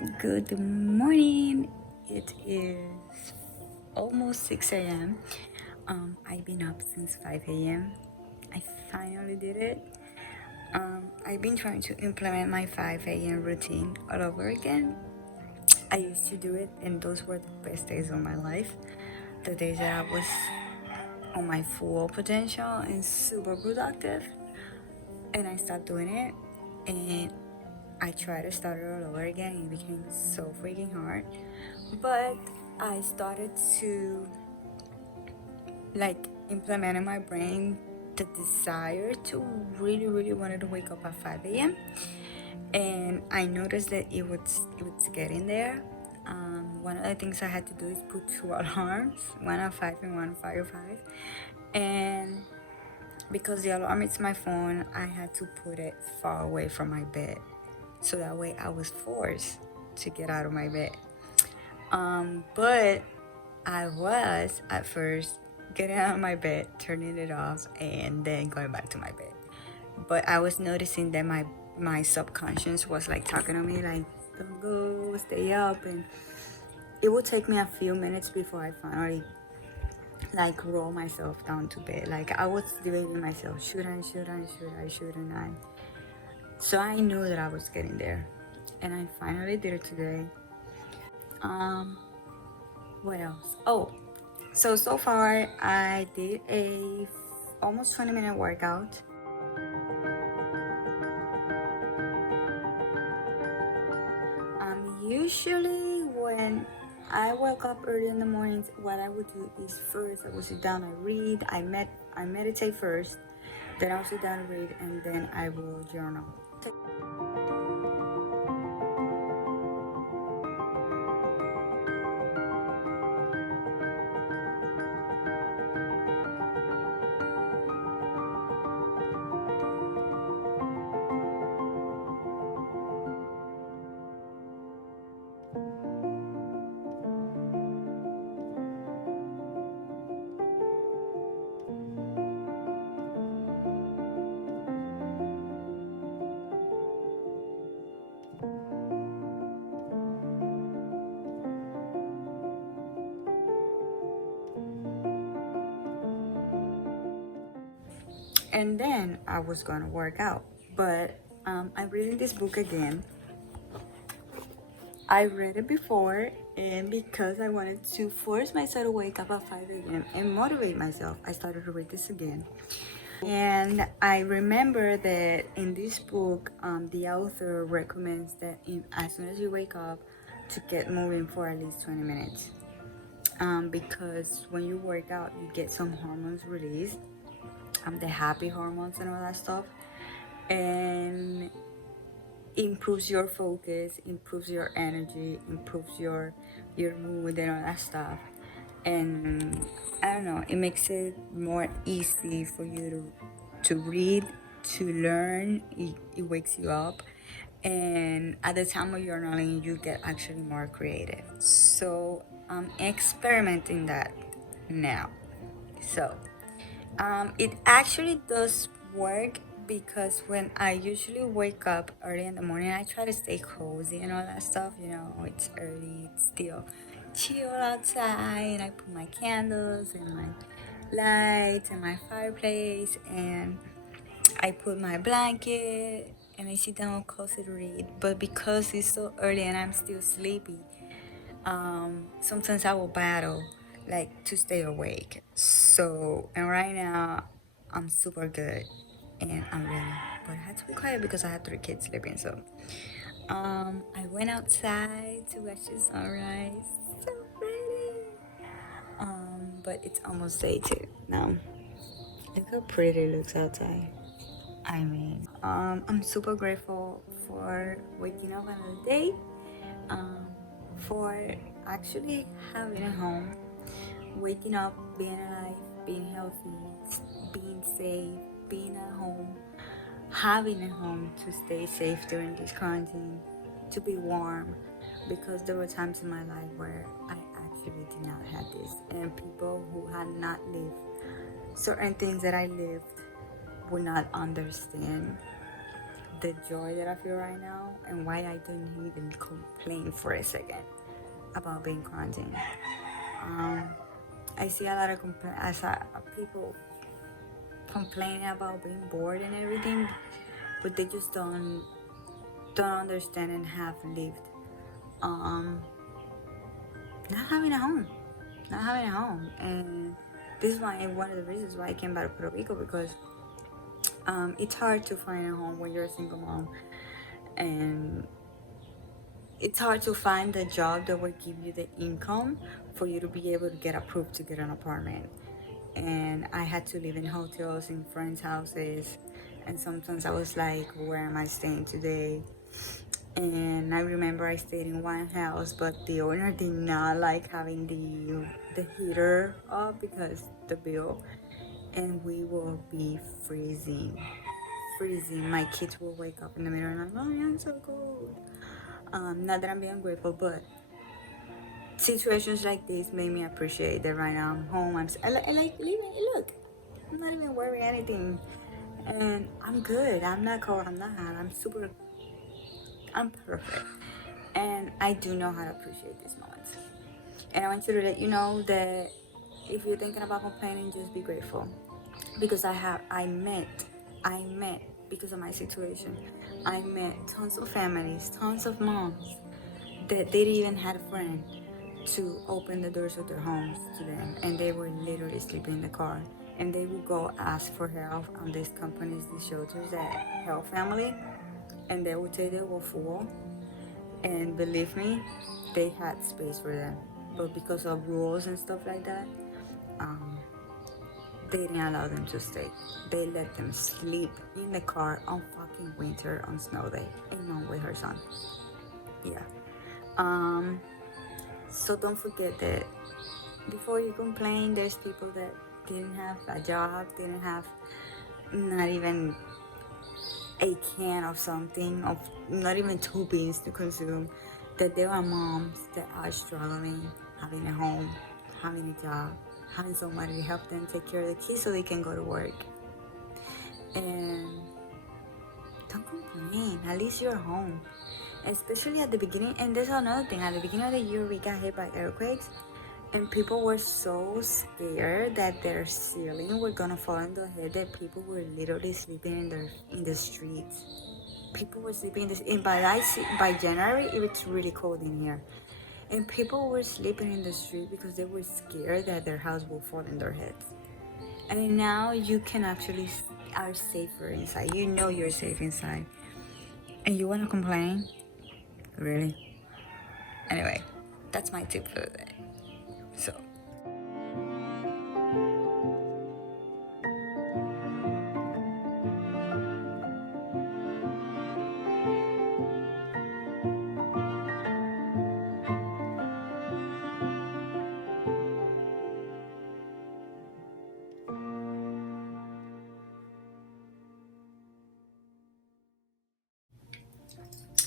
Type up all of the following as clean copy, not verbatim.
Good morning. It is almost 6 a.m. I've been up since 5 a.m. I finally did it. I've been trying to implement my 5 a.m. routine all over again. I used to do it, and those were the best days of my life. The days that I was on my full potential and super productive. And I stopped doing it, and I tried to start it all over again. It became so freaking hard. But I started to implement in my brain the desire to really wanted to wake up at 5 a.m. And I noticed that it was getting there. One of the things I had to do is put two alarms, one at 5 and one at 5:05. And because the alarm is my phone, I had to put it far away from my bed. So that way I was forced to get out of my bed. But I was at first getting out of my bed, turning it off, and then going back to my bed. But I was noticing that my subconscious was like talking to me like, don't go, stay up. And it would take me a few minutes before I finally roll myself down to bed. Like I was debating myself, shouldn't I? So I knew that I was getting there, and I finally did it today. What else? Oh, so far I did a almost 20-minute workout. Usually when I wake up early in the mornings, what I would do is first I would sit down, I read, I meditate first, then I'll sit down and read, and then I will journal. And then I was gonna work out. But I'm reading this book again. I read it before, and because I wanted to force myself to wake up at 5 a.m. and motivate myself, I started to read this again. And I remember that in this book, the author recommends that as soon as you wake up, to get moving for at least 20 minutes. Because when you work out, you get some hormones released, the happy hormones and all that stuff, and improves your focus, improves your energy, improves your mood and all that stuff. And I don't know, it makes it more easy for you to read, to learn. It wakes you up, and at the time of journaling you get actually more creative. So I'm experimenting that now. So it actually does work, because when I usually wake up early in the morning, I try to stay cozy and all that stuff. It's early, it's still chill outside, and I put my candles and my lights and my fireplace, and I put my blanket, and I sit down cozy to read. But because it's so early and I'm still sleepy, sometimes I will battle to stay awake. So, and right now I'm super good, and I'm ready. But I had to be quiet because I had 3 kids sleeping. So I went outside to watch the sunrise. So pretty. But it's almost day 2 now. Look how pretty it looks outside. I'm super grateful for waking up another day, um, for actually having a home, waking up, being alive, being healthy, being safe, being at home, having a home to stay safe during this quarantine, to be warm, because there were times in my life where I actually did not have this, and people who had not lived certain things that I lived would not understand the joy that I feel right now and why I don't even complain for a second about being quarantined. I see a lot of people complaining about being bored and everything, but they just don't understand and have lived um not having a home, and this is why one of the reasons why I came back to Puerto Rico, because it's hard to find a home when you're a single mom, and it's hard to find the job that will give you the income for you to be able to get approved to get an apartment. And I had to live in hotels, in friends' houses, and sometimes I was like, where am I staying today? And I remember I stayed in one house, but the owner did not like having the heater up because the bill, and we will be freezing. My kids will wake up in the middle and I'm like, "Mommy, I'm so cold." Not that I'm being ungrateful, but situations like this made me appreciate that right now I'm home. I like living. Look, I'm not even worrying anything, and I'm good. I'm not cold. I'm not hot. I'm perfect, and I do know how to appreciate these moments. And I want you to let you know that if you're thinking about complaining, just be grateful, because I met because of my situation. I met tons of families, tons of moms that they didn't even had a friend to open the doors of their homes to them, and they were literally sleeping in the car, and they would go ask for help on these companies, these shelters that help family, and they would say they were full, and believe me, they had space for them, but because of rules and stuff like that, um, they didn't allow them to stay. They let them sleep in the car on fucking winter on snow day, and mom with her son. Yeah. um So don't forget that before you complain, there's people that didn't have a job, didn't have not even a can of something, of not even 2 beans to consume, that there are moms that are struggling, having a home, having a job, having somebody to help them take care of the kids so they can go to work. And don't complain, at least you're home. Especially at the beginning, and there's another thing, at the beginning of the year we got hit by earthquakes, and people were so scared that their ceiling were gonna fall on their head that people were literally sleeping in the streets. People were sleeping in this, and by January it's really cold in here, and people were sleeping in the street because they were scared that their house will fall on their heads. And now you can actually are safer inside. You know you're safe inside, and you wanna complain? Really? Anyway, that's my tip for the day. So.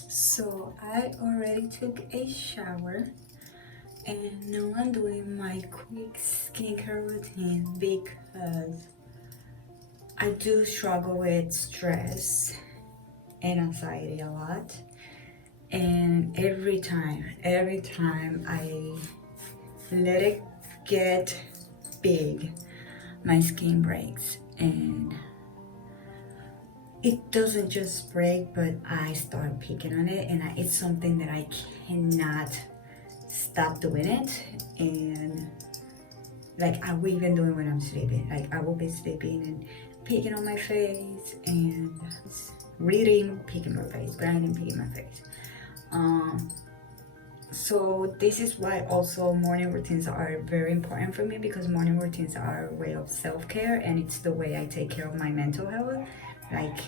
So I already took a shower, and now I'm doing my quick skincare routine because I do struggle with stress and anxiety a lot. And every time I let it get big, my skin breaks, and it doesn't just break, but I start picking on it, and it's something that I cannot stop doing it. And like I will even do it when I'm sleeping. Like I will be sleeping and picking on my face, and reading, picking my face, grinding, picking my face. So this is why also morning routines are very important for me, because morning routines are a way of self-care, and it's the way I take care of my mental health. Like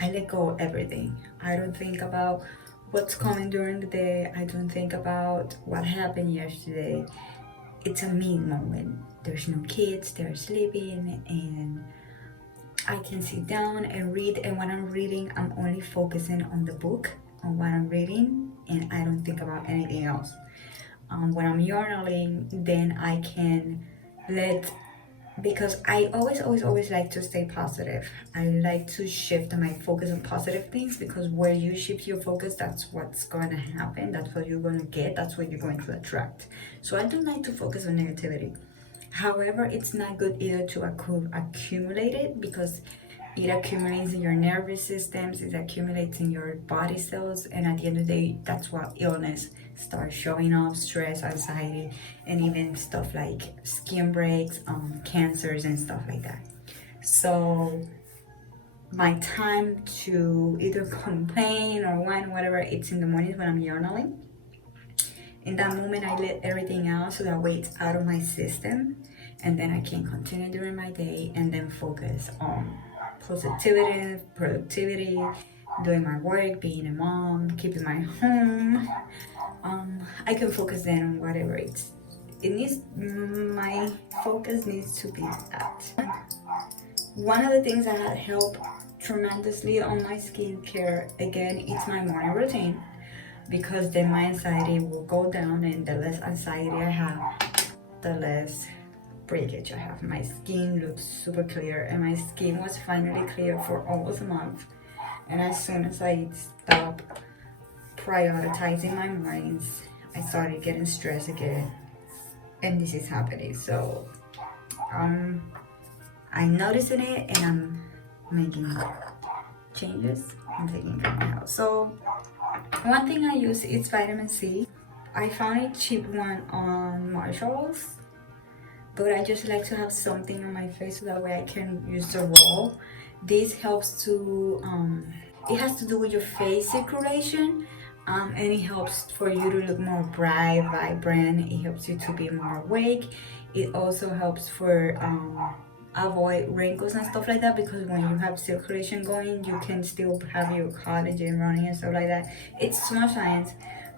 I let go of everything. I don't think about what's coming during the day. I don't think about what happened yesterday. It's a me moment. There's no kids, they're sleeping, and I can sit down and read. And when I'm reading, I'm only focusing on the book, on what I'm reading, and I don't think about anything else. When I'm journaling, then I can let because I always like to stay positive. I like to shift my focus on positive things, because where you shift your focus, that's what's going to happen. That's what you're going to get. That's what you're going to attract. So I don't like to focus on negativity. However, it's not good either to accumulate it, because it accumulates in your nervous systems, it accumulates in your body cells, and at the end of the day, that's what illness starts showing up: stress, anxiety, and even stuff like skin breaks, cancers, and stuff like that. So my time to either complain or whine, whatever, it's in the mornings when I'm journaling. In that moment, I let everything out, so that way it's out of my system, and then I can continue during my day and then focus on positivity, productivity, doing my work, being a mom, keeping my home. I can focus then on whatever it needs. My focus needs to be at. One of the things that had helped tremendously on my skincare, again, it's my morning routine, because then my anxiety will go down, and the less anxiety I have, the less breakage I have. My skin looks super clear, and my skin was finally clear for almost a month. And as soon as I stopped prioritizing my mornings, I started getting stressed again, and this is happening. So I'm noticing it, and I'm making changes. I'm taking care of my health. So one thing I use is vitamin C. I found a cheap one on Marshalls, but I just like to have something on my face so that way I can use the raw. This helps to, it has to do with your face circulation, and it helps for you to look more bright, vibrant. It helps you to be more awake. It also helps for avoid wrinkles and stuff like that, because when you have circulation going, you can still have your collagen running and stuff like that. It's small science,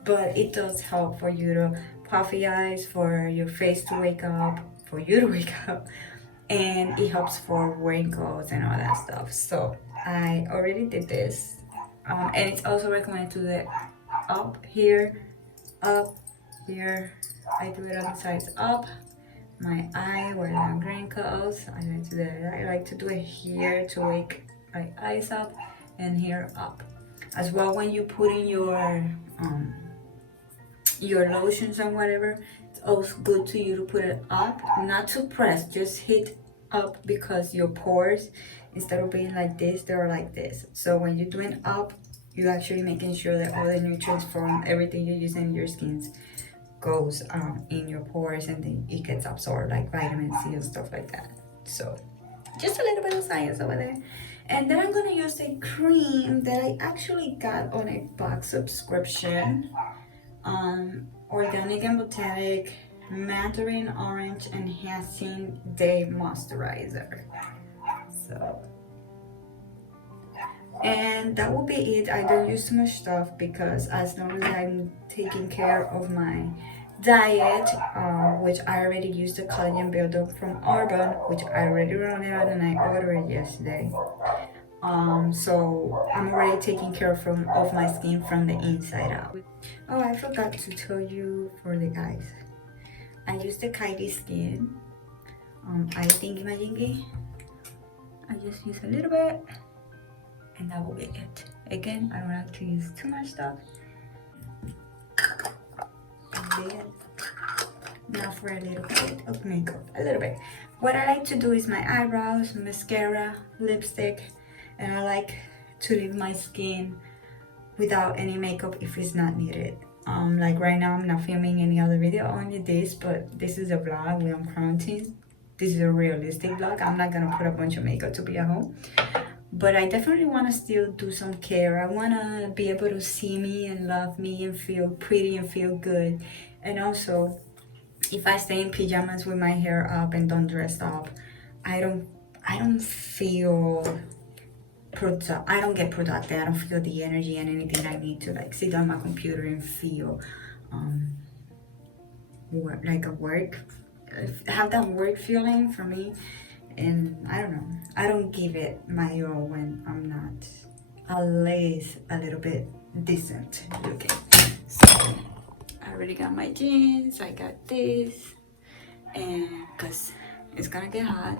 but it does help for you to puffy eyes, for your face to wake up, for you to wake up, and it helps for wrinkles and all that stuff. So I already did this, and it's also recommended to do it up here, I do it on the sides up. My eye where I have wrinkles, I like to do it here to wake my eyes up, and here up. As well, when you put in your lotions and whatever, it's also good to you to put it up, not to press, just hit up, because your pores, instead of being like this, they're like this. So when you're doing up, you're actually making sure that all the nutrients from everything you use in your skins goes in your pores, and then it gets absorbed, like vitamin C and stuff like that. So just a little bit of science over there. And then I'm gonna use a cream that I actually got on a box subscription, Organic and Botanic Mandarin Orange Enhancing Day Moisturizer. So, and that will be it. I don't use too much stuff, because as long as I'm taking care of my diet, which I already used the collagen builder from Arbonne, which I already run it out and I ordered it yesterday. So I'm already taking care of my skin from the inside out. Oh, I forgot to tell you for the eyes. I use the Kylie Skin eye thingy majingy. I just use a little bit, and that will be it. Again, I don't like to use too much stuff. And then, now for a little bit of makeup, a little bit. What I like to do is my eyebrows, mascara, lipstick, and I like to leave my skin without any makeup if it's not needed. Like right now, I'm not filming any other video, only this, but this is a vlog where I'm quarantined. This is a realistic vlog. I'm not gonna put a bunch of makeup to be at home. But I definitely want to still do some care. I want to be able to see me and love me and feel pretty and feel good. And also, if I stay in pajamas with my hair up and don't dress up, I don't feel I don't get productive. I don't feel the energy and anything I need to like sit on my computer and feel like a work, have that work feeling for me. And I don't know, I don't give it my all when I'm not at least a little bit decent looking. So I already got my jeans, I got this, and because It's gonna get hot.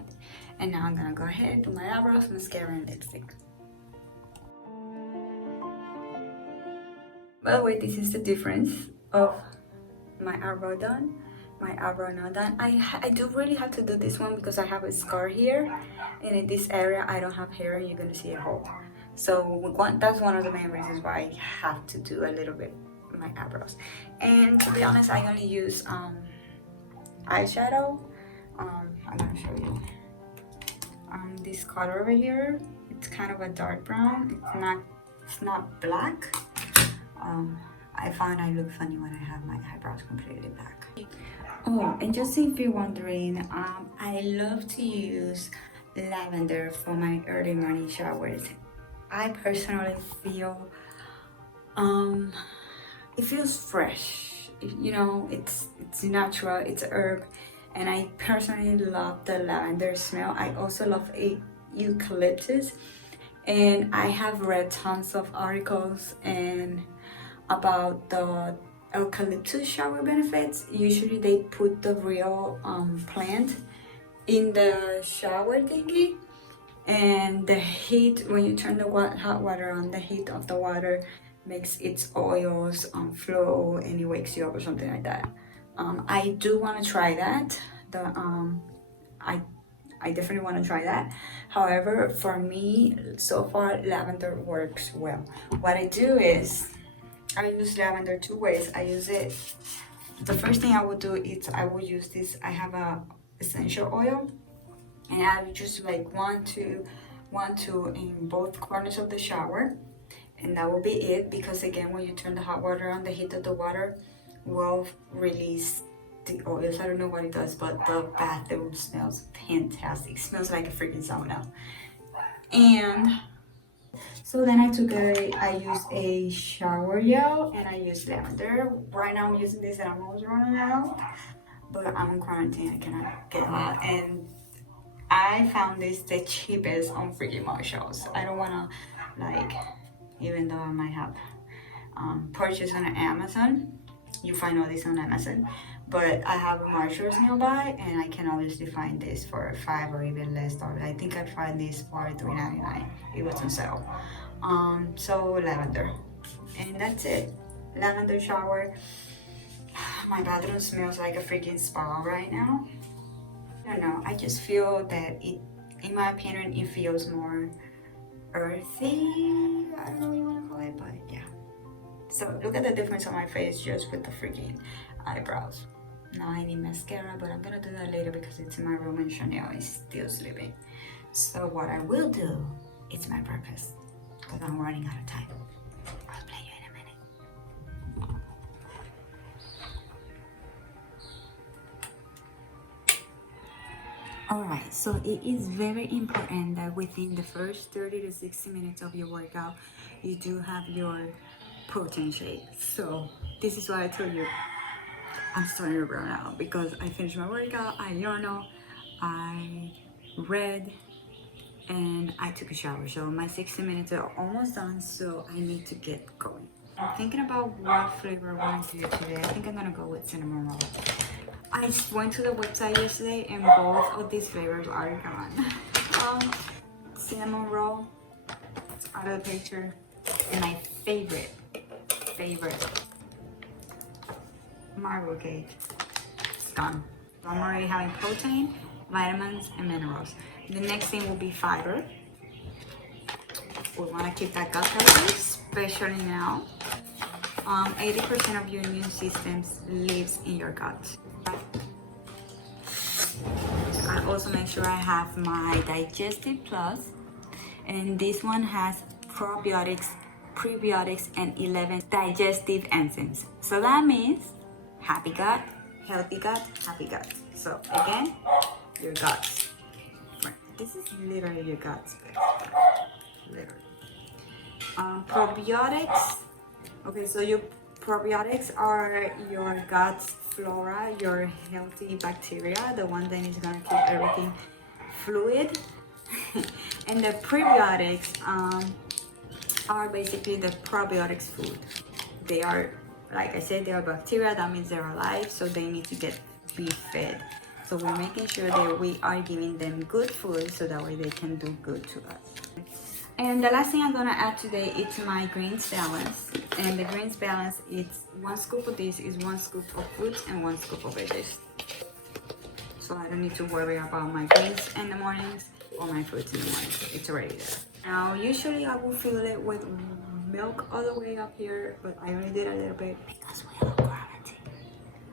And now I'm gonna go ahead, do my eyebrows, mascara, and lipstick. By the way, this is the difference of my eyebrow done, my eyebrow not done. I do really have to do this one because I have a scar here, and in this area I don't have hair, and you're gonna see a hole. So that's one of the main reasons why I have to do a little bit of my eyebrows. And to be honest, I only use eyeshadow. I'm gonna show you this color over here. It's kind of a dark brown. It's not black. I find I look funny when I have my eyebrows completely black. Oh, and just if you're wondering, I love to use lavender for my early morning showers. I personally feel it feels fresh. You know, it's natural, it's herb, and I personally love the lavender smell. I also love eucalyptus, and I have read tons of articles and about the eucalyptus shower benefits. Usually they put the real plant in the shower thingy, and the heat, when you turn the hot water on, the heat of the water makes its oils flow, and it wakes you up or something like that. I do want to try that. I definitely want to try that. However, for me, so far, lavender works well. What I do is I use lavender two ways. I use it, the first thing I would do is I would use this, I have a essential oil, and I would just like one, two in both corners of the shower, and that will be it. Because again, when you turn the hot water on, the heat of the water will release the oils. I don't know what it does, but the bathroom smells fantastic. It smells like a freaking sauna. And so then I used a shower gel, and I used lavender. Right now I'm using this and I'm almost running out, but I'm in quarantine, I cannot get out. And I found this the cheapest on freaking Marshalls. I don't wanna, like, even though I might have purchased on Amazon, you find all this on Amazon, but I have a Marshalls nearby, and I can obviously find this for $5 or even less dollars. I think I found this for $3.99. It was on sale. So lavender, and that's it. Lavender shower. My bathroom smells like a freaking spa right now. I don't know, I just feel that it, in my opinion, it feels more earthy. I don't know what you want to call it, but yeah. So look at the difference on my face just with the freaking eyebrows. Now I need mascara, but I'm gonna do that later because it's in my room and Chanel is still sleeping. So what I will do, it's my breakfast because I'm running out of time. I'll play you in a minute. Alright, so it is very important that within the first 30 to 60 minutes of your workout, you do have your protein shake. So this is why I told you I'm starting to run out, because I finished my workout, I journal, I read, and I took a shower. So my 60 minutes are almost done, so I need to get going. I'm thinking about what flavor I want to do today. I think I'm gonna go with cinnamon roll. I went to the website yesterday and both of these flavors are gone. Cinnamon roll, it's out of the picture, and my favorite marble cake, it's gone. I'm already having protein, vitamins, and minerals. The next thing will be fiber. We want to keep that gut healthy, especially now. 80% of your immune system lives in your gut. I also make sure I have my Digestive Plus, and this one has probiotics, prebiotics, and 11 digestive enzymes. So that means happy gut, healthy gut, happy gut. So again, your guts. This is literally your guts, literally. Probiotics. Okay, so your probiotics are your gut's flora, your healthy bacteria, the one that is gonna keep everything fluid. And the prebiotics are basically the probiotics food. They are, like I said, they are bacteria. That means they're alive, so they need to be fed. So we're making sure that we are giving them good food so that way they can do good to us. And the last thing I'm gonna add today is my greens balance. And the greens balance, it's 1 scoop of this is 1 scoop of fruits and 1 scoop of veggies. So I don't need to worry about my greens in the mornings or my fruits in the mornings. It's already there. Now, usually I will fill it with milk all the way up here, but I only did a little bit because we are quarantine.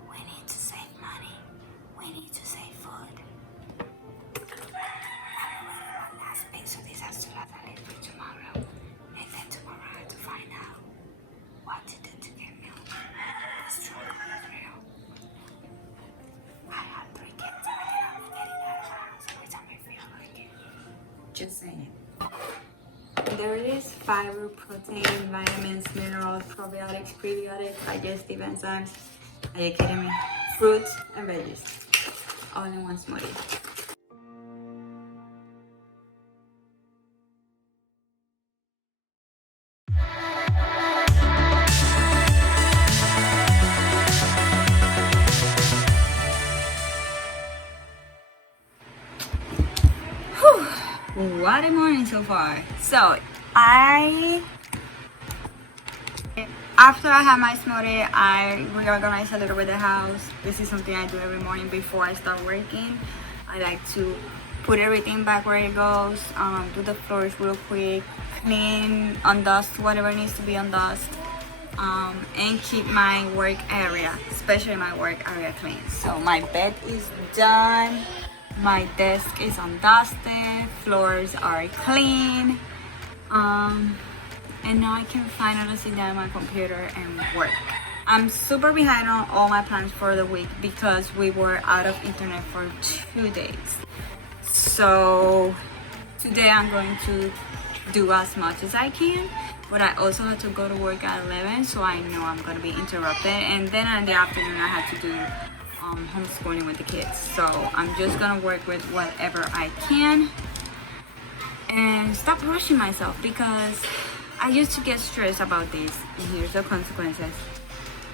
We need to save money. We need to save food. Last big, so this has to last a little bit tomorrow. And then tomorrow I have to find out what to do to get milk. The struggle is real. I have 3 kids and I cannot be getting out of the house every time I feel like it. Just saying. There it is: fiber, protein, vitamins, minerals, probiotics, prebiotics, digestive enzymes. Are you kidding me? Fruits and veggies, all in one smoothie. Whew. What a morning so far. So after I have my smoothie, I reorganize a little bit the house. This is something I do every morning before I start working. I like to put everything back where it goes, do the floors real quick, clean, undust whatever needs to be undust, and keep my work area, especially my work area, clean. So my bed is done, my desk is undusted, floors are clean. And now I can finally sit down at my computer and work. I'm super behind on all my plans for the week because we were out of internet for 2 days. So today I'm going to do as much as I can, but I also have to go to work at 11, so I know I'm going to be interrupted. And then in the afternoon I have to do homeschooling with the kids. So I'm just going to work with whatever I can and stop rushing myself, because I used to get stressed about this, and here's the consequences.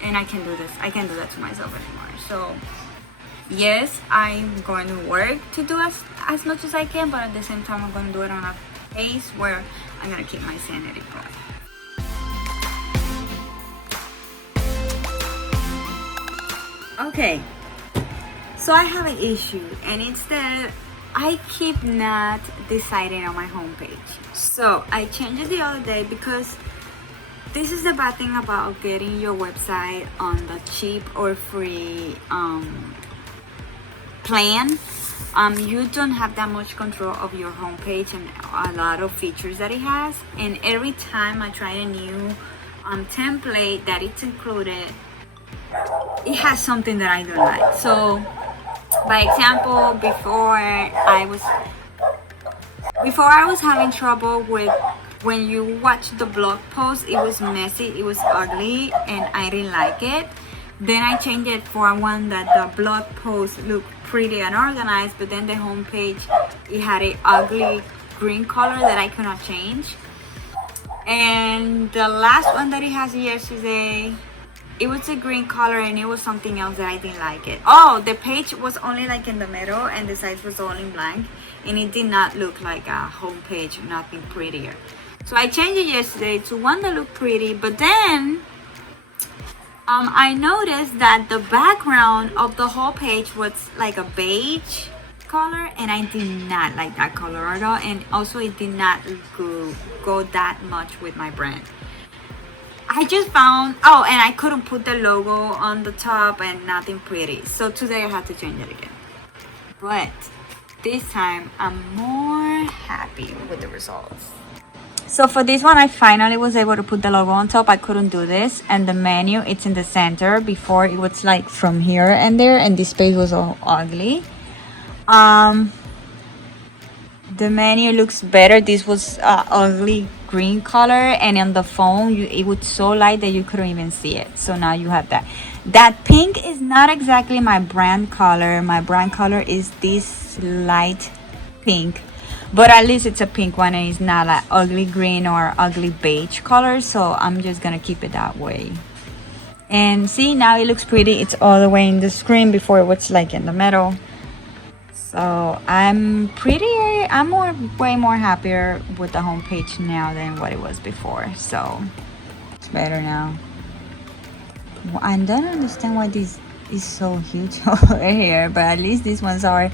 And I can't do this. I can't do that to myself anymore. So yes, I'm going to work to do as much as I can, but at the same time I'm going to do it on a pace where I'm going to keep my sanity going. Okay, so I have an issue, and it's that I keep not deciding on my homepage. So I changed it the other day, because this is the bad thing about getting your website on the cheap or free plan. You don't have that much control of your homepage and a lot of features that it has. And every time I try a new template that it's included, it has something that I don't like. So by example, before I was having trouble with when you watch the blog post, it was messy, it was ugly, and I didn't like it. Then I changed it for one that the blog post looked pretty and organized, but then the homepage, it had an ugly green color that I could not change. And the last one that it has yesterday, it was a green color and it was something else that I didn't like it. Oh, the page was only like in the middle and the sides was all in blank, and it did not look like a home page, nothing prettier. So I changed it yesterday to one that looked pretty, but then I noticed that the background of the whole page was like a beige color, and I did not like that color at all, and also it did not go that much with my brand. I just found, oh, and I couldn't put the logo on the top and nothing pretty. So today I had to change it again. But this time I'm more happy with the results. So for this one, I finally was able to put the logo on top. I couldn't do this. And the menu, it's in the center. Before it was like from here and there, and this page was all ugly. The menu looks better. This was ugly green color, and on the phone it was so light that you couldn't even see it. So now you have that. That pink is not exactly my brand color. My brand color is this light pink, but at least it's a pink one and it's not like ugly green or ugly beige color. So I'm just gonna keep it that way. And see, now it looks pretty. It's all the way in the screen. Before it was like in the middle. So way more happier with the homepage now than what it was before. So it's better now. Well, I don't understand why this is so huge over here, but at least these ones are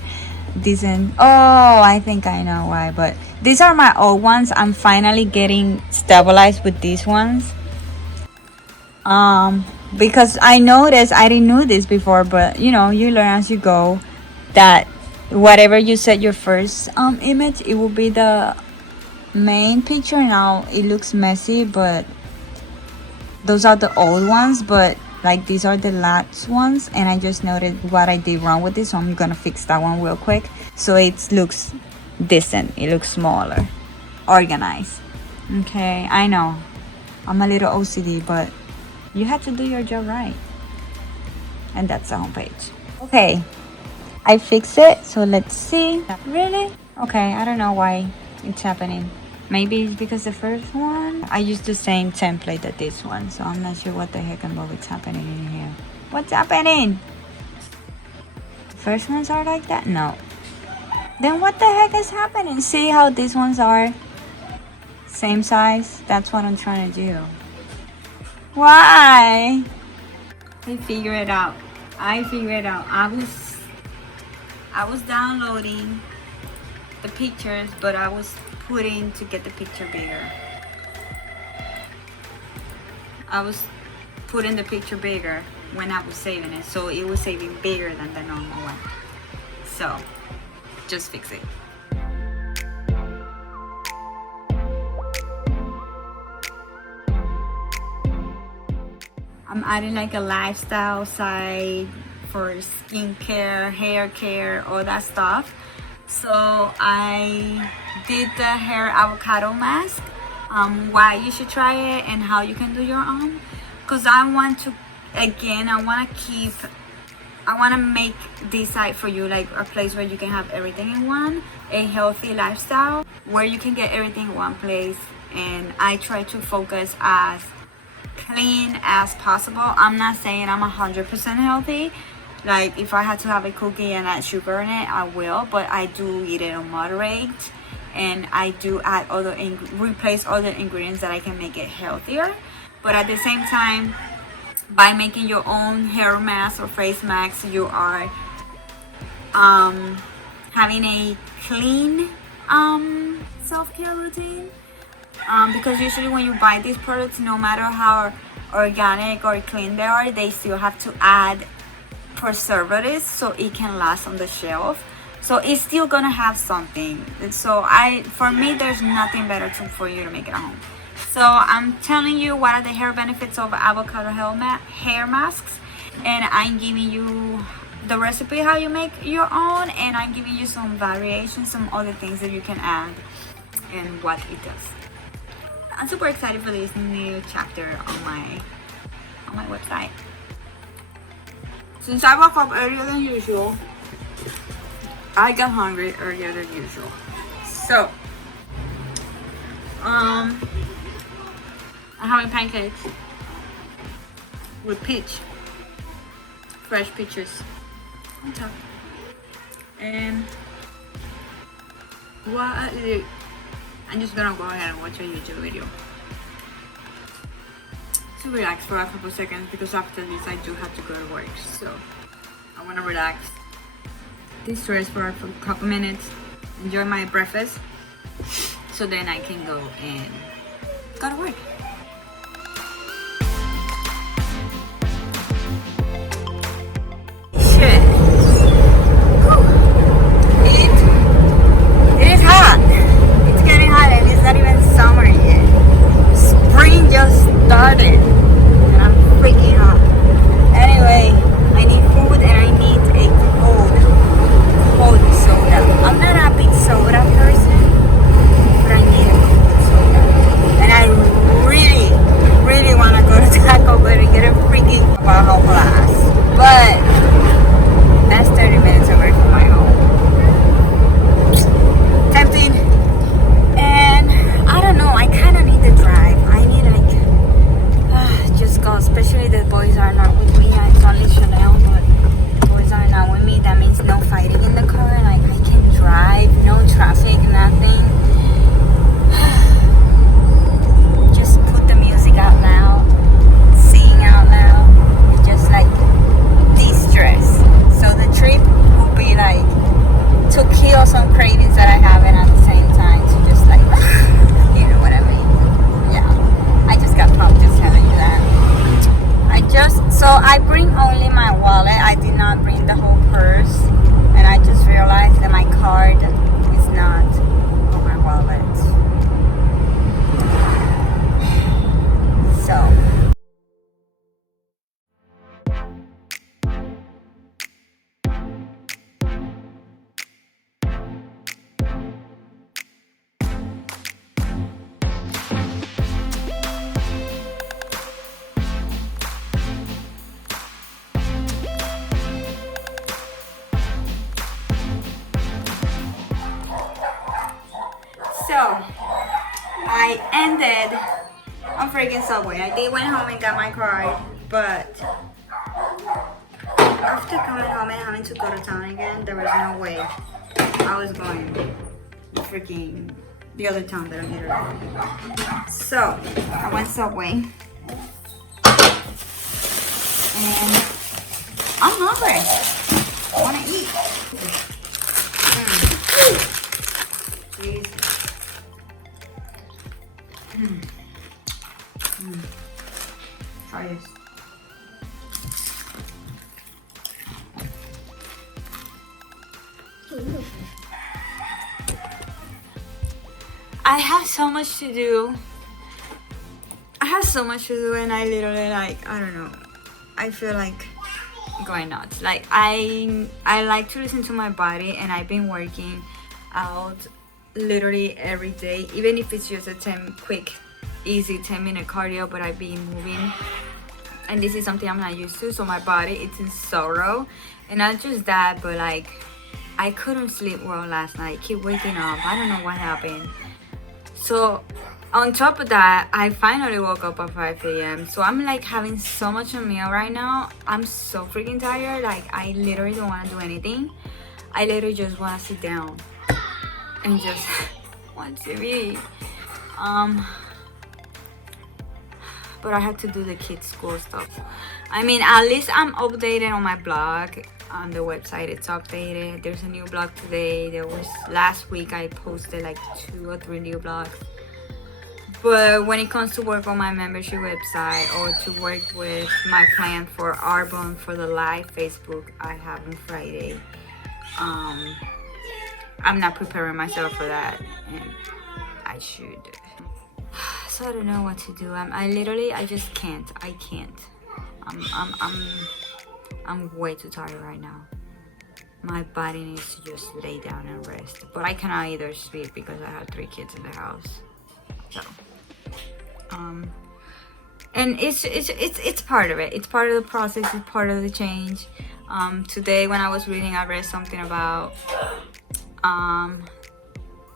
decent. Oh, I think I know why, but these are my old ones. I'm finally getting stabilized with these ones. Because I noticed, I didn't know this before, but you know, you learn as you go that whatever you set your first image, it will be the main picture. Now it looks messy, but those are the old ones, but like these are the last ones, and I just noticed what I did wrong with this, so I'm gonna fix that one real quick so it looks decent, it looks smaller, organized. Okay, I know I'm a little OCD, but you have to do your job right. And that's the homepage. Okay, I fixed it, so let's see. Really? Okay, I don't know why it's happening. Maybe it's because the first one, I used the same template as this one, so I'm not sure what the heck and what's happening in here. What's happening? The first ones are like that? No. Then what the heck is happening? See how these ones are same size? That's what I'm trying to do. Why? I figure it out. I was downloading the pictures, but I was putting to get the picture bigger. I was putting the picture bigger when I was saving it, so it was saving bigger than the normal one. So just fix it. I'm adding like a lifestyle side for skincare, hair care, all that stuff. So I did the hair avocado mask, why you should try it and how you can do your own, because I want to make this site for you like a place where you can have everything in one, a healthy lifestyle where you can get everything in one place. And I try to focus as clean as possible. I'm not saying I'm 100% healthy. Like if I had to have a cookie and add sugar in it, I will, but I do eat it on moderate, and I do add replace other ingredients that I can make it healthier. But at the same time, by making your own hair mask or face mask, you are having a clean self-care routine. Because usually when you buy these products, no matter how organic or clean they are, they still have to add preservatives so it can last on the shelf. So it's still gonna have something. And so for me, there's nothing better for you to make it at home. So I'm telling you what are the hair benefits of avocado hair masks, and I'm giving you the recipe how you make your own, and I'm giving you some variations, some other things that you can add and what it does. I'm super excited for this new chapter on my website. Since I woke up earlier than usual, I got hungry earlier than usual. So, I'm having pancakes with fresh peaches on top. And I'm just gonna go ahead and watch a YouTube video to relax for a couple seconds, because after this I do have to go to work, so I want to relax, de-stress for a couple minutes, enjoy my breakfast, so then I can go and go to work. Shit. It is hot. It's getting hot, and it's not even summer yet. Spring just started, and I'm freaking hot. Anyway, I need food, and I need a cold soda. I'm not a big soda person, but I need a cold soda. And I really, really want to go to Taco Bell and get a freaking Baja Blast. But that's 30 minutes away from my home. Tempting. And I don't know, I kind of need the drive. I need just go, especially the boys are not with me. It's only Chanel, but the boys are not with me. That means no fighting in the car. Like, I So I bring only my wallet. I did not bring the whole purse, and I just realized that my card is not on my wallet. So I ended on freaking Subway. I did went home and got my card, but after coming home and having to go to town again, there was no way I was going freaking the other town that I needed to go. So I went Subway, and I'm hungry. I want to eat. Jeez. Try this. I have so much to do. And I literally I don't know. I feel like going nuts. Like I like to listen to my body, and I've been working out literally every day, even if it's just a quick easy 10-minute cardio, but I've been moving, and this is something I'm not used to, so my body it's in sorrow. And not just that, but like I couldn't sleep well last night. I keep waking up. I don't know what happened. So on top of that, I finally woke up at 5 a.m. So I'm like having so much a meal right now. I'm so freaking tired. Like I literally don't want to do anything. I literally just want to sit down and just watch TV. But I have to do the kids' school stuff. I mean, at least I'm updated on my blog. On the website, it's updated. There's a new blog today. There was last week I posted like 2 or 3 new blogs. But when it comes to work on my membership website or to work with my plan for Arbonne for the live Facebook I have on Friday, I'm not preparing myself for that, and I should. So I don't know what to do. I just can't. I can't. I'm way too tired right now. My body needs to just lay down and rest. But I cannot either sleep because I have 3 kids in the house. So, and it's part of it. It's part of the process. It's part of the change. Today when I was reading, I read something about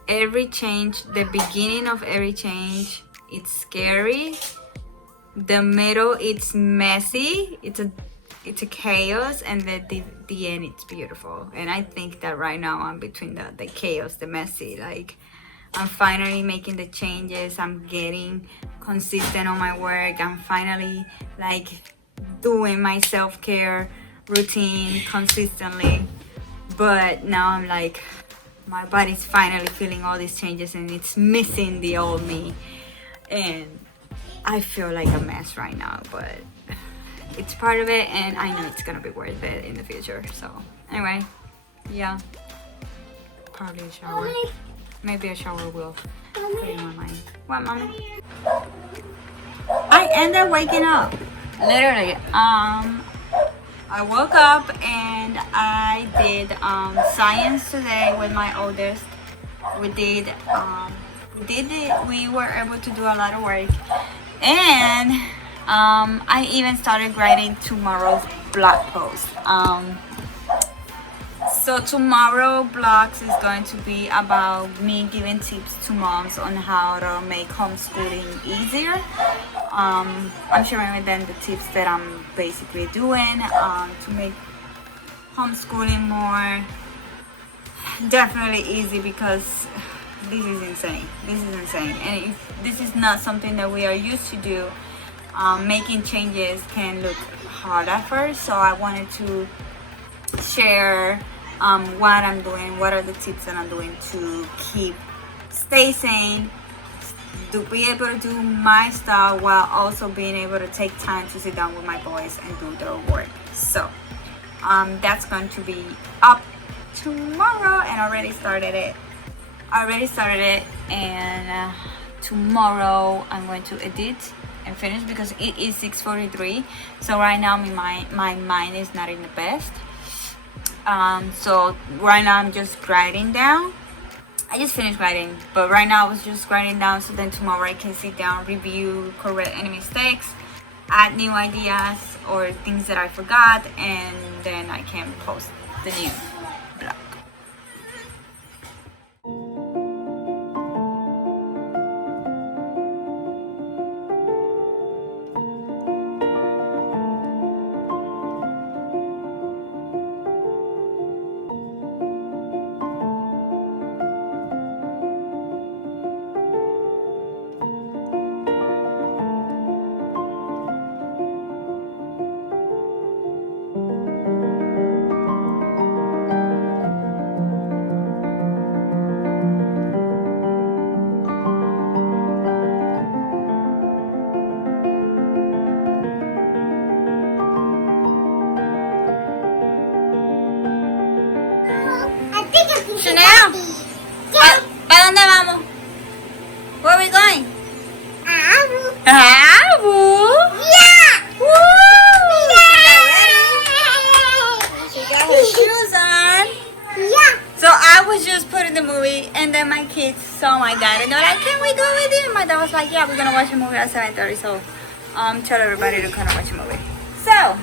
every change. The beginning of every change, it's scary. The middle, it's messy. It's a chaos, and the end, it's beautiful. And I think that right now I'm between the chaos, the messy. Like I'm finally making the changes. I'm getting consistent on my work. I'm finally like doing my self-care routine consistently. But now I'm like, my body's finally feeling all these changes, and it's missing the old me. And I feel like a mess right now, but it's part of it, and I know it's gonna be worth it in the future. So anyway, yeah, probably a shower. Maybe a shower will put in my mind. What, mommy? I ended up waking up. Literally, I woke up and I did science today with my oldest. We were able to do a lot of work, and I even started writing tomorrow's blog post. So tomorrow blogs is going to be about me giving tips to moms on how to make homeschooling easier. I'm sharing with them the tips that I'm basically doing to make homeschooling more definitely easy, because this is insane. And if this is not something that we are used to do, making changes can look hard at first. So I wanted to share what I'm doing, what are the tips that I'm doing to stay sane, to be able to do my stuff while also being able to take time to sit down with my boys and do their work. So that's going to be up tomorrow, and already started it. And tomorrow I'm going to edit and finish because it is 6:43. So right now my mind is not in the best. So right now I'm just writing down. I just finished writing, but right now I was just writing down, so then tomorrow I can sit down, review, correct any mistakes, add new ideas or things that I forgot, and then I can post the new blog. Chanel, ¿para dónde vamos? Where are we going? Abu. Yeah. Woo! She got her shoes on. Yeah. So I was just putting the movie, and then my kids saw my dad, and they're like, "Can we go with you?" And my dad was like, "Yeah, we're gonna watch a movie at 7:30." So tell everybody to come and watch a movie. So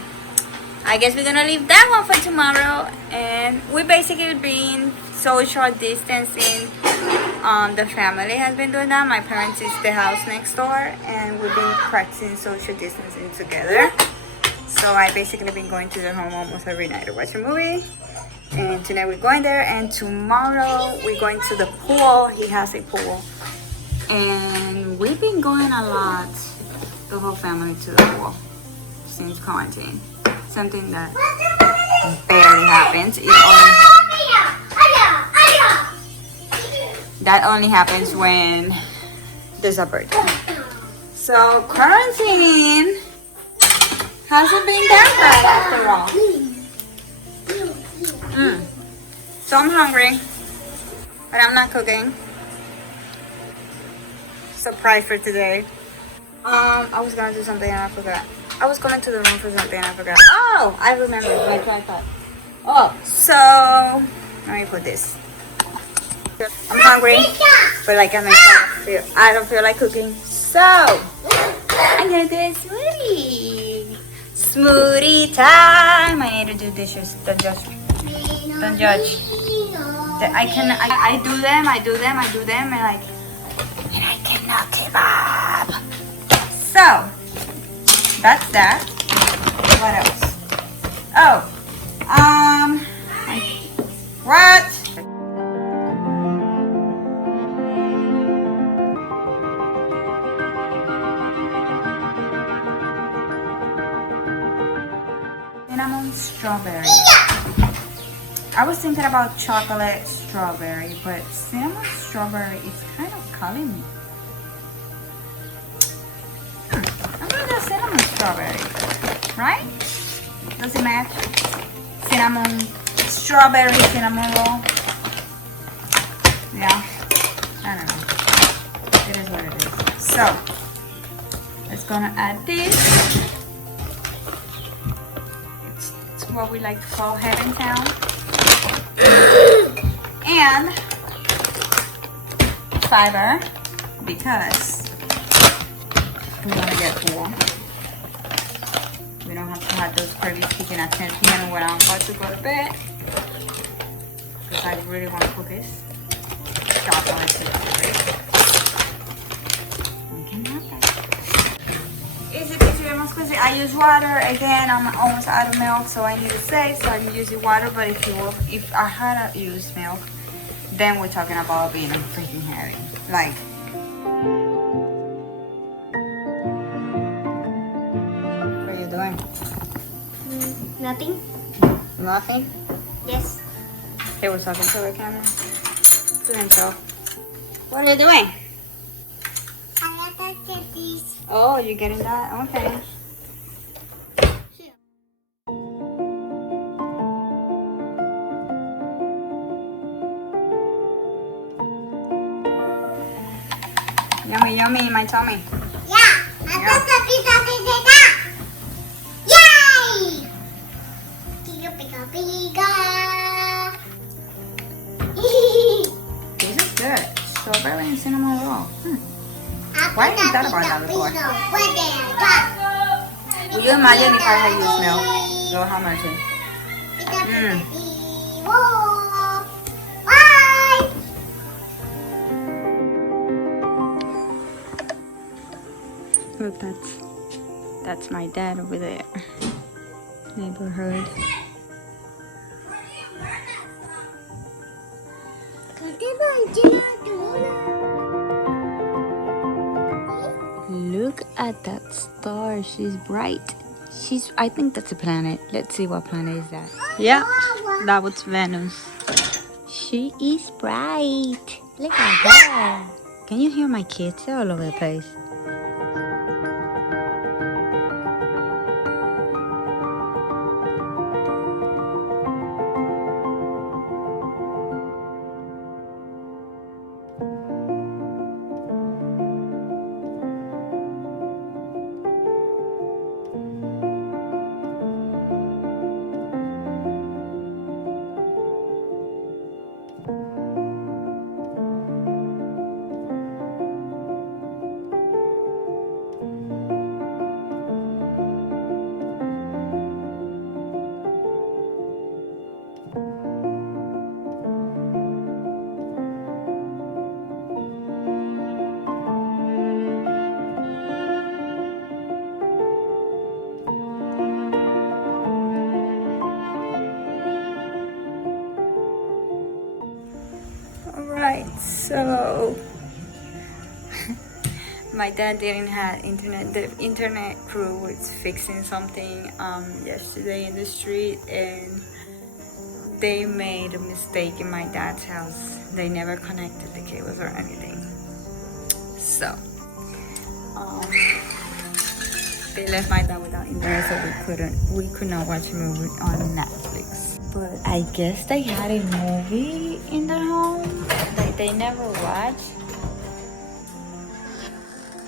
I guess we're gonna leave that one for tomorrow, and we basically been social distancing. The family has been doing that. My parents is the house next door, and we've been practicing social distancing together. So I basically been going to their home almost every night to watch a movie. And tonight we're going there, and tomorrow we're going to the pool. He has a pool, and we've been going a lot, the whole family, to the pool since quarantine. Something that barely happens. That only happens when there's a birthday. So quarantine hasn't been that bad after all. So I'm hungry, but I'm not cooking. Surprise for today. I was gonna do something and I forgot. I was going to the room for something and I forgot. Oh, I remember my tripod. Oh, so let me put this. I'm hungry, but like I don't feel like cooking, so I'm gonna do a smoothie. Smoothie time. I need to do dishes. Don't judge me. Don't judge. I do them, and I cannot keep up. So that's that. What else? Oh, what? Cinnamon strawberry. I was thinking about chocolate strawberry, but cinnamon strawberry is kind of calling me. I'm gonna do cinnamon strawberry, right? Does it match? Cinnamon strawberry cinnamon roll. Yeah, I don't know. It is what it is. So let's gonna add this. It's what we like to call Heaven Town. And fiber, because we want to get full. We don't have to have those previous kitchen at 10 p.m. when I'm about to go to bed, because I really want to cook this. I use water again. I'm almost out of milk, so I need to save, so I'm using water. But if I had used milk, then we're talking about being freaking heavy. Like, what are you doing? Nothing. Nothing? Yes. They were talking to the camera. To himself. What are you doing? Oh, you're getting that? Okay. Yummy, yummy, my tummy. Yeah. Yay! Pika pika pika. This is good. Strawberry and cinnamon roll. Why didn't I thought about that before? Will you imagine if I had you smell? Lord have mercy. Bye. Look, that's my dad over there. Neighborhood. Look at that star. She's bright. I think that's a planet. Let's see what planet is that. Yeah, that was Venus. She is bright. Look at that. Can you hear my kids? They're all over the place. Alright, so my dad didn't have internet. The internet crew was fixing something yesterday in the street, and they made a mistake in my dad's house. They never connected the cables or anything. So they left my dad without internet, so we could not watch a movie on Netflix. But I guess they had a movie in their home that they never watched.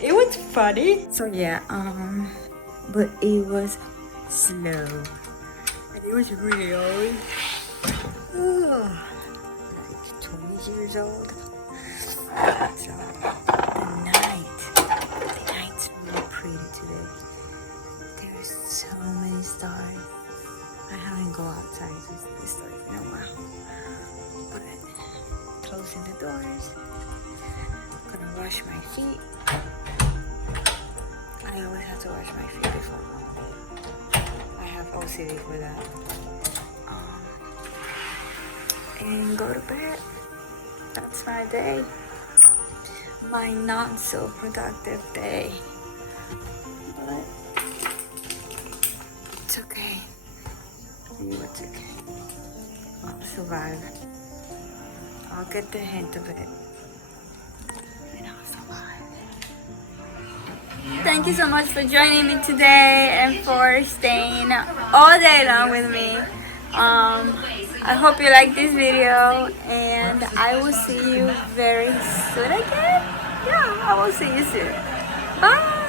It was funny. So yeah, but it was slow. And it was really old. Like 20 years old. So the night's really pretty today. There's so many stars. I haven't go outside to see the stars in a while. But closing the doors. Gonna wash my feet. I always have to wash my feet before I have OCD for that. And go to bed. That's my day. My not so productive day. But it's okay. It's okay. I'll survive. I'll get the hint of it. And I'll survive. Thank you so much for joining me today and for staying all day long with me. I hope you like this video, and I will see you very soon again. Yeah, I will see you soon. Bye.